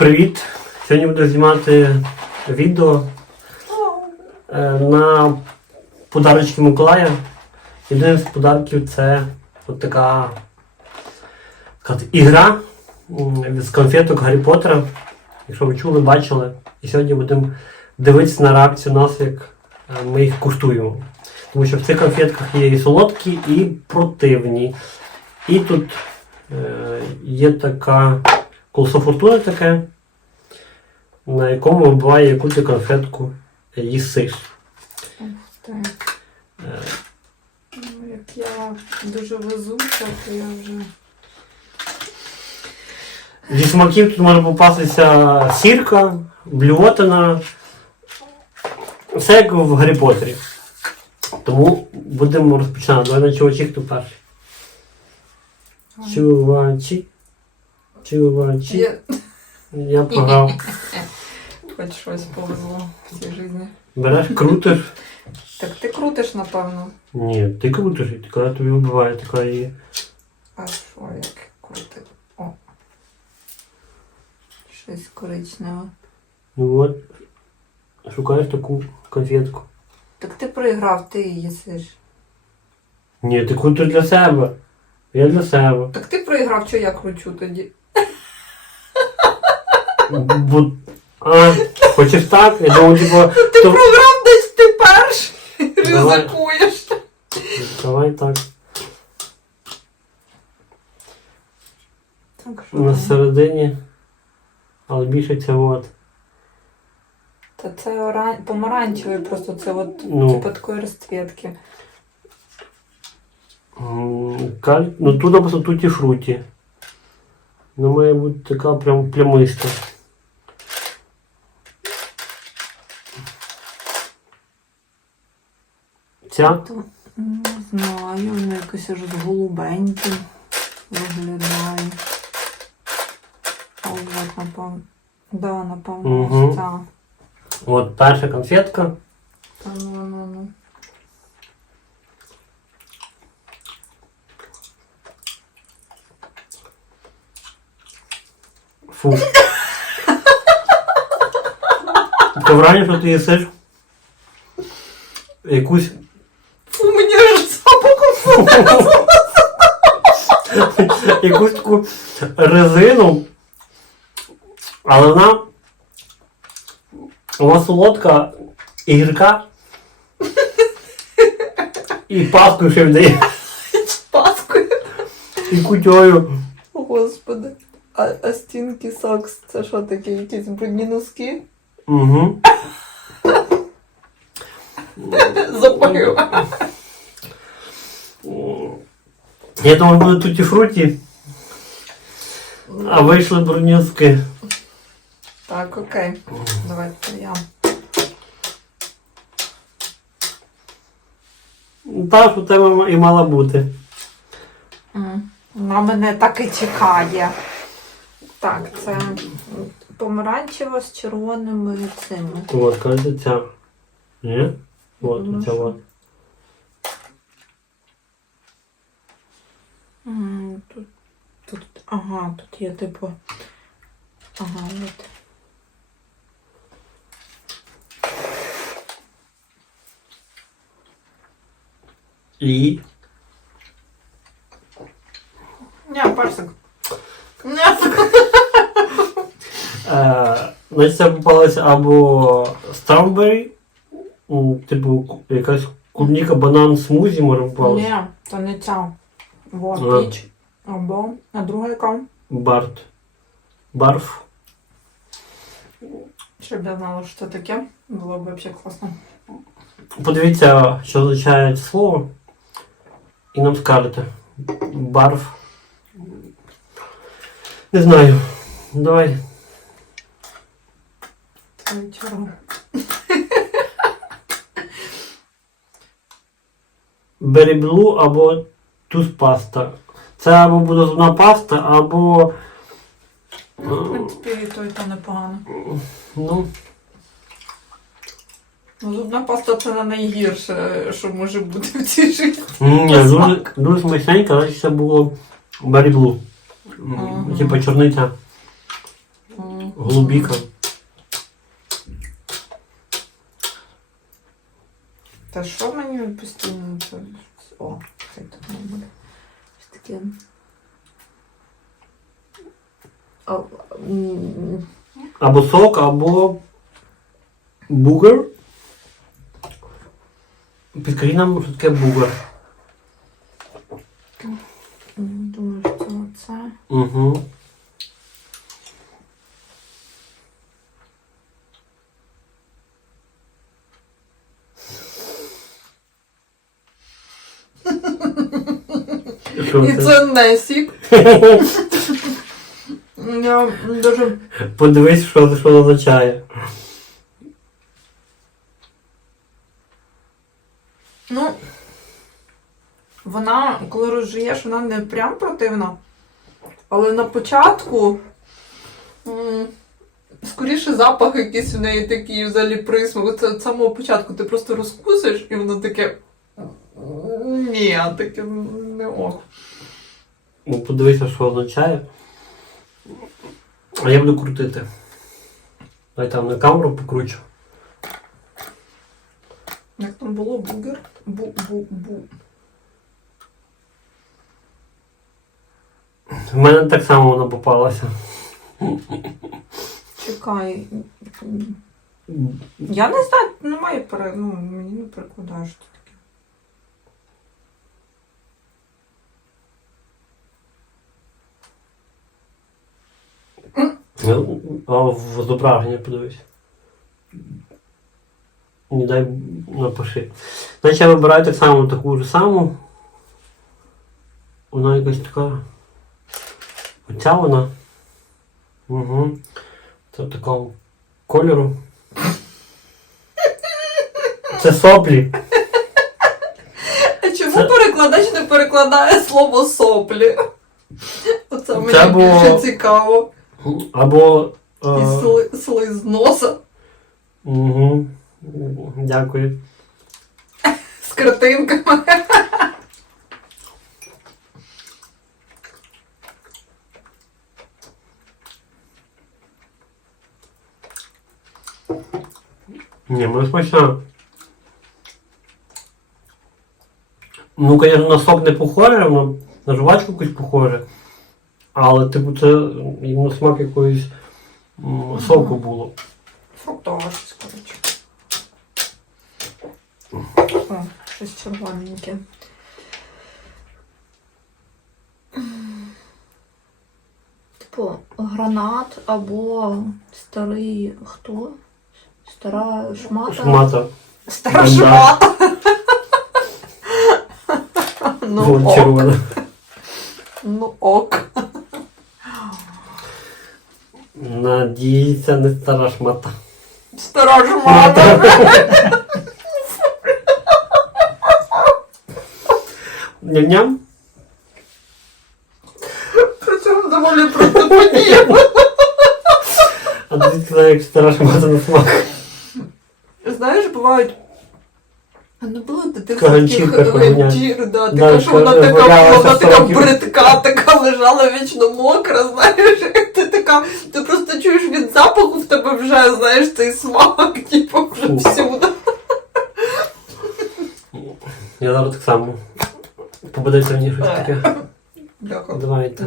Привіт! Сьогодні буду знімати відео е, на подарочки Миколая. Один з подарків це от така ігра з конфеток Гаррі Поттера. Якщо ви чули, бачили. І сьогодні будемо дивитися на реакцію нас, як е, ми їх куштуємо. Тому що в цих конфетках є і солодкі, і противні. І тут е, є така колесо фортуни таке, на якому вибиває яку ти конфетку їсиш. Так. Ну, Як я дуже везуча, то я вже. Зі смаків тут може попастися сірка, блювотина. Все як в Гаррі Поттері. Тому будемо розпочинати. Давай на чувачі, хто перший. Чувачі. Чувачі. Я... Я програв. Хоч щось повезло в цій житті. Береш, крутиш. Так ти крутиш, напевно. Ні, ти крутиш, і коли тобі вибиває, така є. А що як крутить? О. Щось коричневе. Ну от. Шукаєш таку конфетку. Так ти проіграв, ти її їсиш. Ні, ти крутиш для себе. Я для себе. Так ти проіграв, що я кручу тоді? А, хочеш так? Я думав, типу, Ти то... програв десь ти перший. Давай. Ризикуєш. Давай так. Так що? На там? середині. Але більше це от. Та це оран... помаранчевий, просто це от Ну. типу такої розцвітки. м, Каль... Ну тут просто туті фруті. Ну має бути така прям плямиста. Ця? Не знаю, воно якось аж з голубеньким виглядає. А от, напевно. Да, напевно, Мгм. ось ця. От перша конфетка. Та ну, ну, ну. Фу. Враження, що ти їсиш якусь Фу, мені аж запахом. якусь таку резину, але вона, вона солодка і гірка. І паскою ще вдає, Паскою. і кутьою. Господи. А, а стінки сокс, це що таке, якісь брудні носки? Угу. Запалив. Я думав, буде туті фруті, а вийшли бронюски. Так, окей. Давайте я. Так, у тебе і мала бути. Вона мене так і чекає. Так, це помаранчева з червоними цими. От, кажете, ця. Ні? От, Ну, ця що? от. М, Тут, тут, ага, тут є типу. Ага, от. І. Ні, персик. Ні. Е, Значить, це попалося або стrawberry, типу якась клубніка банан смузі може попалася. Ні, то не ця. Вот, піч. Або, а друга яка? Барт. Барф. Щоб я знала, що це таке. Було б взагалі класно. Подивіться, що означає це слово. І нам скажете. Барф. Не знаю. Давай. Беріблу або тузпаста. Це або буде зубна паста, або. В принципі, і то, і то непогано. Ну, Ну, зубна паста це не найгірше, що може бути в цій житті. ні, дуже, дуже смачненько, але це було беріблу. Ага. Типа чорниця. Голубіка. Та що мені постійно це? О, хай так не буде. Щось таке. А, м, Або сок, або бугер. Підкажи нам, що таке бугер. Думаю, що це оце. Угу. Що І це? це не сік. Я дуже Подивись, що, що означає. Ну, вона, коли розжуєш, вона не прям противна. Але на початку, скоріше запах якийсь в неї такий взагалі присмак. Це з самого початку ти просто розкусиш і воно таке. Ні, таке не ок. Ну, Подивися, що означає. А я буду крутити. Дай там на камеру покручу. Як там було бугер? Бу-бу-бу. В мене так само вона попалася. Чекай. Я не знаю, немає пере... ну, мені не прикладає, що таке. А в зображення подивись. Не дай напиши. Значить, я вибираю так само таку ж саму. Вона якась така. Оця вона. Угу. Це такого кольору. Це соплі. А чому Це- перекладач не перекладає слово соплі? Оце мені було- більше цікаво. Або. І Е, сли, сли з носа, угу. Дякую. з картинками. Ні, ми смачно. Ну, звісно, на сок не похоже, воно на жвачку якусь похоже. Але, типу, це іменно смак якоїсь м, соку було. Фруктова щось, коротше. О, щось червоненьке. Типу, гранат або старий хто? Стара шмата. Шмата. Стара Ну, да. шмата. Ну Вон ок. Ну ок. Надіється, не стара шмата. Стара шмата. Ням-ням. Причому доволі просто подібно. А ти сказав, як стара шмата на смак. Знаєш, бувають. А не було ти ганчір, да, така, що вона така, вона така бридка, така лежала вічно мокра, знаєш, ти така, ти просто чуєш від запаху в тебе вже, знаєш, цей смак, типу, вже всюди. Я зараз так само. Попадеться мені щось таке. Бляха. Давайте.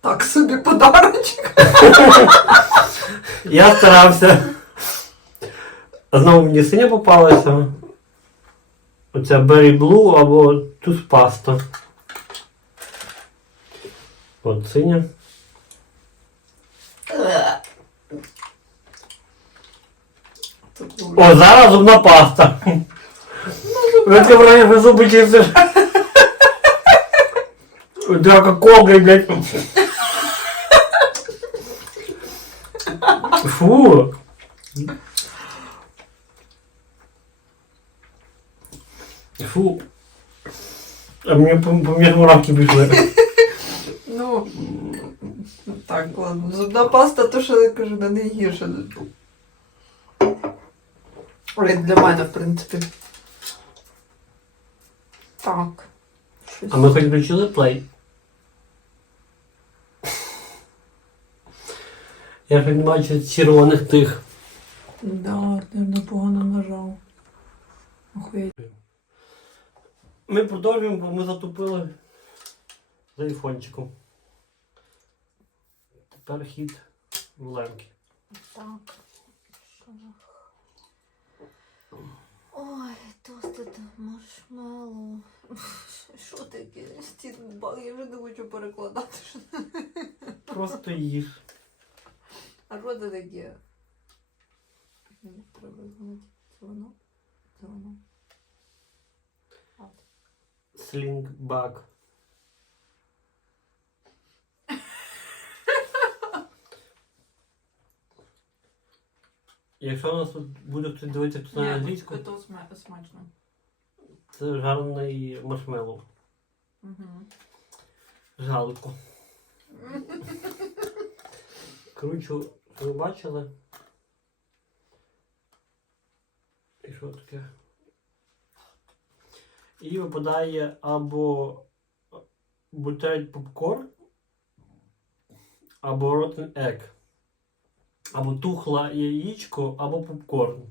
Так собі подарочок. Я старався. Знову мені синя попалася. Оця Berry Blue або Pasta. От синя. О, зараз зубна паста. Ви таке враження, що зуби чистиш. Драка когай, блядь. Фу. Фу. А мені по, мені мурахи пішли. Ну, так, ладно. Зубна паста, то що я кажу, не найгірше. Як для мене, в принципі. Так. Щось. А ми хоч включили плей. Я не бачу червоних тих. Да, ти непогано нажав. Охуєть. Ми продовжуємо, бо ми затупили з айфончиком. Тепер хід в лемки. Так. Ой, тостед маршмеллоу. Що таке? Ба- Я вже не хочу перекладати. Просто їж. А що це таке? Треба знати. Це воно? Це воно. Слінгбак. Якщо у нас тут буде хтось дивитися, хто знає англійську, це сма- смачно. це жарений маршмеллоу. Угу. Жалко. Кручу, ви бачили? І що таке? І випадає або бутель попкорн, або rotten egg. Або тухла яєчко, або попкорн.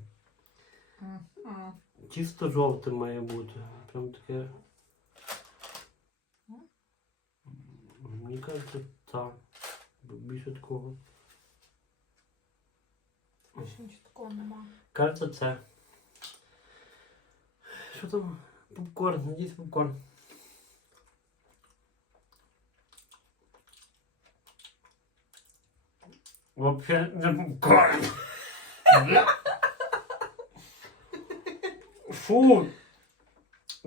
Чисто жовте має бути. Прям таке. Мені кажеться, так. Більше такого. Ще нічого такого нема. Кажеться, це. Що там? Попкорн, надіюсь попкорн. Вообще не попкорн. Фу.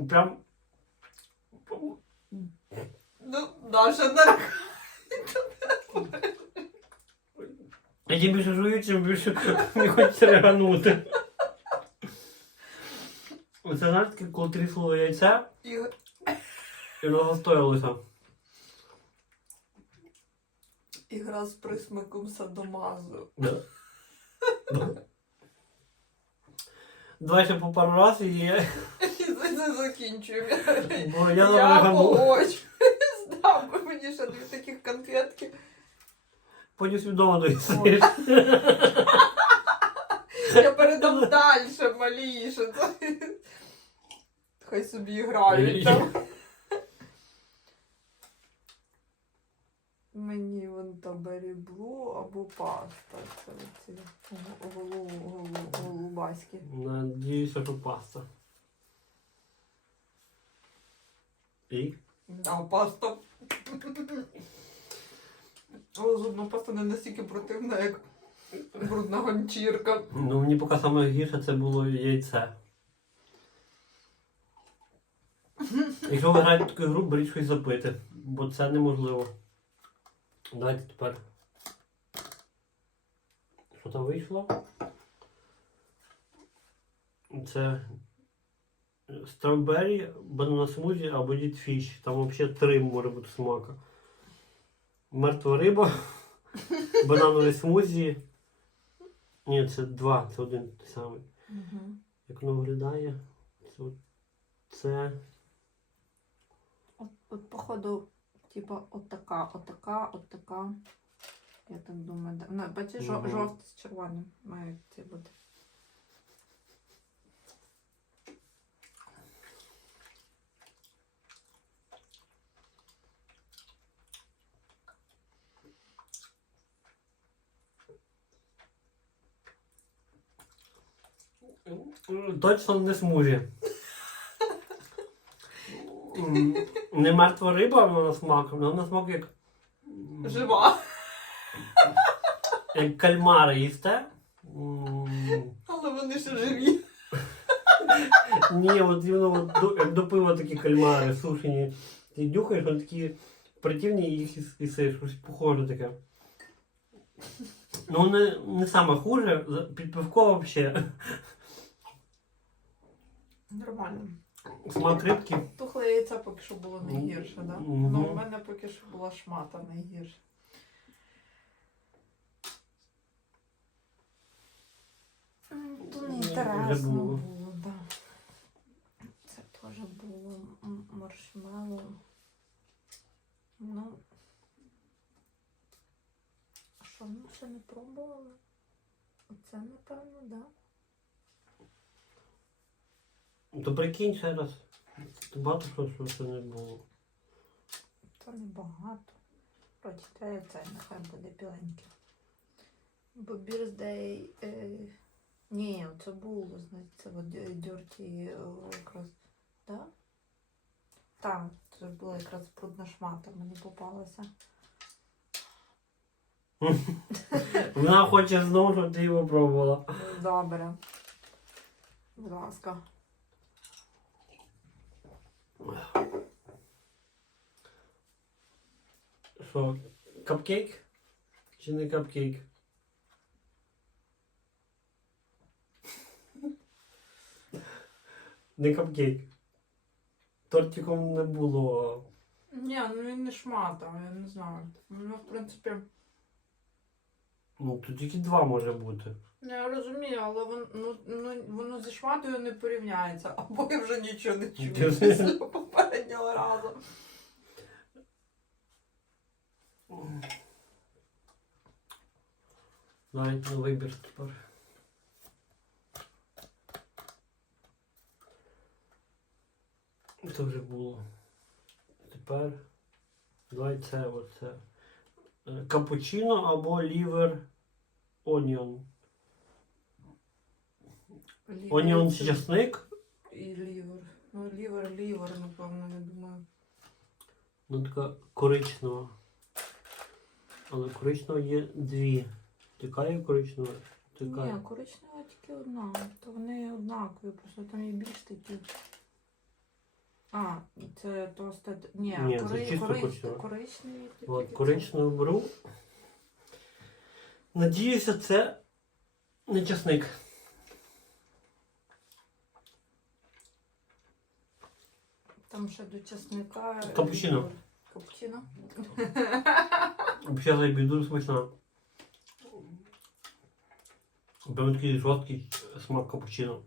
Прям. Ну, Даша, не Я чим більше жую, чим більше не хочеться реганути. Оце знаєш таке, коли трісло яйця І і воно застоялося. ігра з присмаком садомазу. Да. Да. Давай ще по пару раз і це не закінчуємо. Бо я Я нарегану. погоджуюсь. Дав би мені ще дві таких конфетки. Потім свідомо доїсиш. Я передам далі, маліше. Хай собі грають там. Мені вон там беріблу або паста. Це оці голу, голу, голубаські. Надіюся, що паста. І? Да, паста. Але зубна паста не настільки противна, як брудна ганчірка. Ну мені поки саме гірше це було яйце. Якщо ви граєте таку гру, беріть щось запити, бо це неможливо. Давайте тепер. Що там вийшло? Це стrawberry, банана смузі або дітфіш. Там взагалі три може бути смака. Мертва риба, бананові смузі. Ні, це два, це один той самий. Як воно виглядає? Це, от- походу, типа, от така, от така, от така. Я так думаю, да. Ну, бачиш, жо- Мгм. жовте з червоним мають ці бути. м, точно не смузі. М, Не мертва риба вона смак, але вона смак як, Жива. як кальмари їсте. Але вони ще живі. Ні, от до, як до пива такі кальмари сушені. Ти дюхаєш, вони такі противні і їх іс- їсиш, щось похоже таке. Ну, не, не саме хуже, під пивко взагалі. Нормально. Смак. Тухле яйця поки що було найгірше, так? Да? Мгм. Ну, у мене поки що була шмата найгірша. М, То не інтересно було. було, да. Це теж було маршмеллоу. Ну. Що ми ще не пробували? Оце, напевно, да? То прикинь ще раз. Багато що, що не було. Це небагато. Коротше, треба це, нехай буде біленьке. Бо бірздей. Е... Ні, це було, значить, це е, якраз. Да? Так, це була якраз брудна шмата мені попалася. Вона хоче знову, щоб ти його пробувала. Добре. Будь ласка. Що, капкейк? Чи не капкейк? Не капкейк. Тортиком не було. Ні, ну він не шмата, я не знаю. Ну, в принципі, Ну, тут тільки два може бути. Ну, я розумію, але вон, ну, ну, воно зі шматою не порівняється, або я вже нічого не чую після попереднього разу. Навіть на вибір тепер. Це вже було. Тепер давай це оце. Е, Капучино або лівер оніон. Оніон це- чесник. І лівер. Ну, лівер, лівер, напевно, я думаю. Ну така коричнева. Але коричнева є дві. Така є коричнева. Така. Ні, коричнева тільки одна. То вони однакові, просто там є більш такі. А, це тостед. Ні, Ні, це кори... чисто кори... коричнева. коричневі. такі От, коричневу беру. Надіюся, це не часник. Там ще до часника. Капучино. Капучино. Взагалі зайбі дуже смачна. Прям такий жорсткий смак капучино.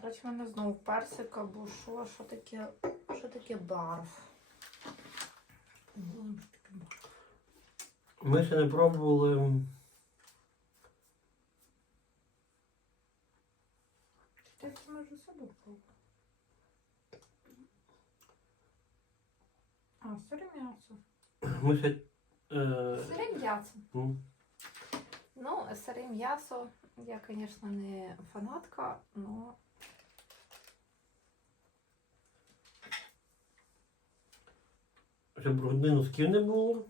Коротше, в мене знову персик або що, що таке, що таке барф. Ну, що таке барф? Ми ще не пробували. Ти це може себе пробувати. А, сире м'ясо. Ми ще. Е, Сире м'ясо. м, Ну, сире м'ясо, я, звісно, не фанатка, але ще брудних носків не було.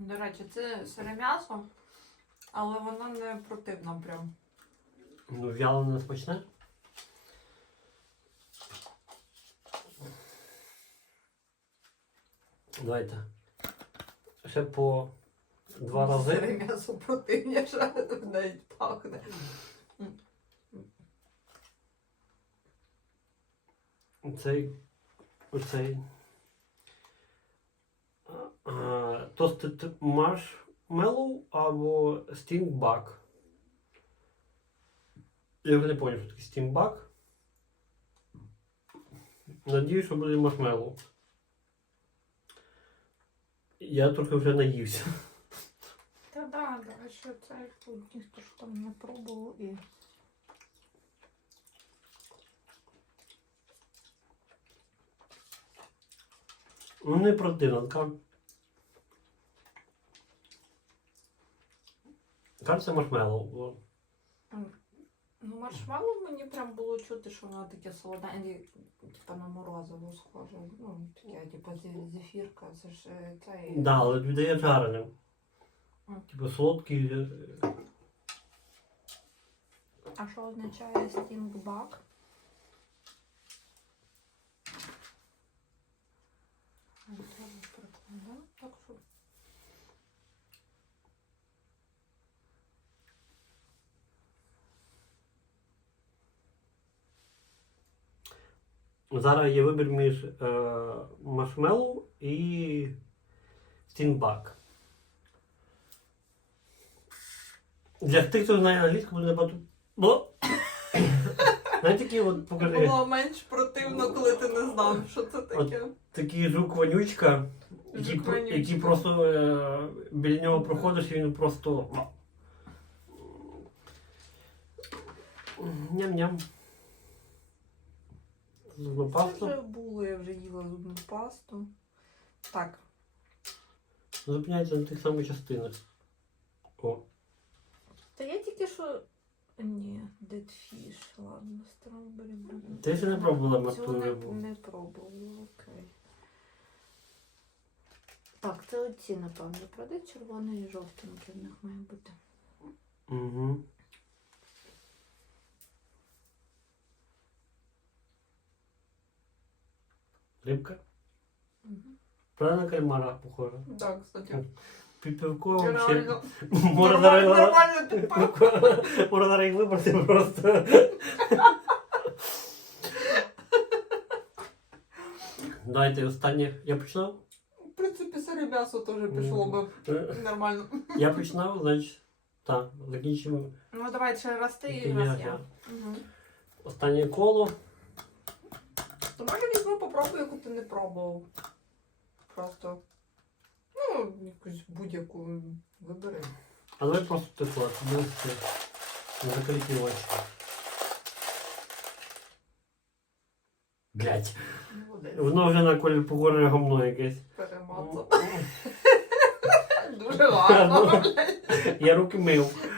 До речі, це сире м'ясо, але воно не противно прям. Ну, в'ялене смачне. Давайте. Ще по два Сире рази. м'ясо противніше, навіть пахне. Цей. Оцей. Тостед маршмеллоу або стінбак. Я вже не пам'ятаю, що таке стінбак. Надіюсь, що буде маршмеллоу. Я трохи вже наївся. Та да, да, що це тут ніхто ж там не пробував і. Ну не противно, така. Кажеться маршмеллоу. було. Ну, маршмеллоу мені прям було чути, що воно таке солоденьке, типа на морозиво схоже. Ну, таке, зі- зефірка. Це ж е, цей. Да, але віддає жареним. Типу солодкий. е, А що означає стінгбак? Ну, треба прикладати. Так що Зараз є вибір між е, маршмеллоу і стінбак. Для тих, хто знає англійську, буде набагато. Бо. Знаєте, такі от покажи. Було менш противно, коли ти не знав, що це таке. Такий жук вонючка, який, Жук-вонючка. який просто е, біля нього проходиш і він просто. Ням-ням. Зубна Це паста. вже було, я вже їла зубну пасту. Так, Зупиняється на тих самих частинах. О. та я тільки що. Ні, дедфіш, ладно, стrawberry буде. Ти ще не пробувала Цього мертву не, не пробувала, окей. Так, це оці, напевно, правда? Червоний і жовтенький в них має бути. Угу. Рибка? Угу. Правда на кальмара похожа? Так, кстати. Реально. Може Нормально, нормально тупо. Їх вибрати просто. Давайте останнє. Я починав? В принципі, сире м'ясо теж пішло би нормально. Я починав, значить. Так, закінчимо Ну давай ще раз ти і раз я. я. останнє коло. То може візьму попробую, яку ти не пробував. Просто. Ну, якусь будь-яку вибери. А давай просто тако, дивися. Не закрити очі. Блять. Воно вже на колі погоре гомно якесь. Перемазав. Дуже гарно. Я руки мив.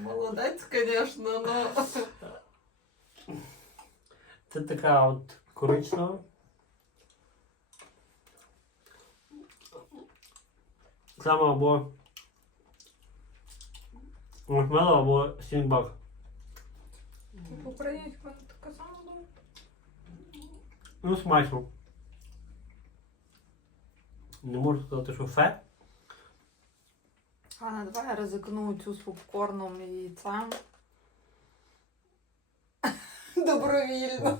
Молодець, звісно, но. Це така от коричнева. Саме або маршмеллоу, або сінбак. Така сама була. Ну, смачно. Не можу сказати, що фе. Ладно, давай я ризикну цю з попкорном і яйцем. Добровільно.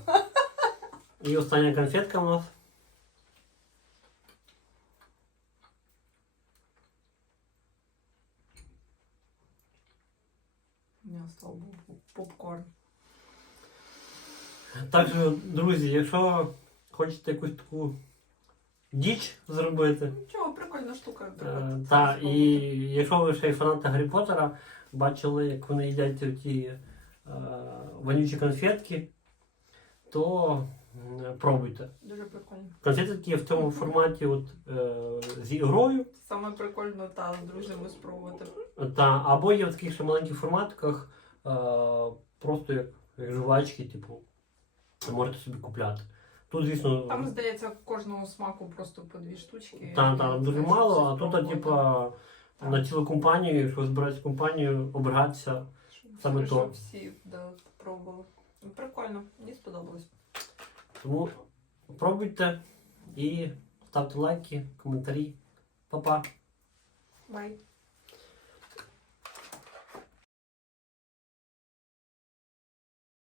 І остання конфетка у нас. Став був попкорн. Так що, друзі, якщо хочете якусь таку діч зробити, Нічого, прикольна штука. е, та, і якщо ви ще й фанати Гаррі Поттера, бачили, як вони їдять ті е, вонючі конфетки, то пробуйте. Дуже прикольно. Конфетки в цьому форматі от, е, з ігрою, Саме прикольно та з друзями спробувати. та, або є в таких ще маленьких форматиках, е, просто як, як жувачки, типу, можете собі купляти. Тут, звісно, Там, здається, кожного смаку просто по дві штучки. Там, там дуже мало, а тут, типа, на цілу компанію, якщо збирати компанію, обиратися. Щоб- саме щоб то. всі да, пробували. Прикольно, мені сподобалось. Тому пробуйте і ставте лайки, коментарі. Па-па! Бай.